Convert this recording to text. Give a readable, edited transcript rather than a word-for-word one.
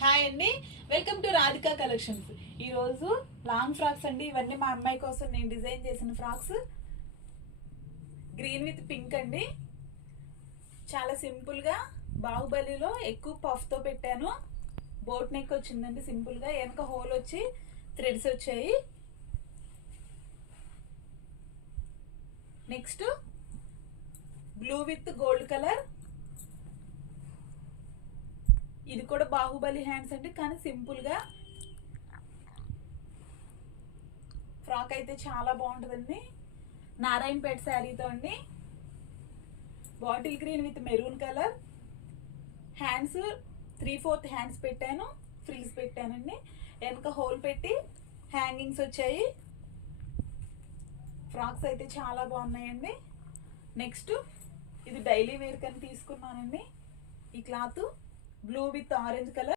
Hi అండి, welcome to Radhika collections. ఈరోజు long frocks అండి. ఇవన్నీ మా అమ్మాయి కోసం నేను డిజైన్ చేసిన ఫ్రాక్స్. గ్రీన్ విత్ పింక్ అండి. చాలా సింపుల్గా బాహుబలిలో ఎక్కువ పఫ్తో పెట్టాను. బోట్ నెక్ వచ్చిందండి సింపుల్గా. వెనక హోల్ వచ్చి థ్రెడ్స్ వచ్చాయి. Next blue with gold colour. ఇది కూడా బాహుబలి హ్యాండ్స్ అండి, కానీ సింపుల్గా ఫ్రాక్ అయితే చాలా బాగుంటుందండి. నారాయణపేట శారీతో అండి. Bottle green with maroon colour. Hands 3/4 hands పెట్టాను, ఫ్రిల్స్ పెట్టానండి. వెనక హోల్ పెట్టి హ్యాంగింగ్స్ వచ్చాయి. ఫ్రాక్స్ అయితే చాలా బాగున్నాయండి. నెక్స్ట్ ఇది డైలీ వేర్ కని తీసుకున్నానండి. ఈ cloth blue with orange colour.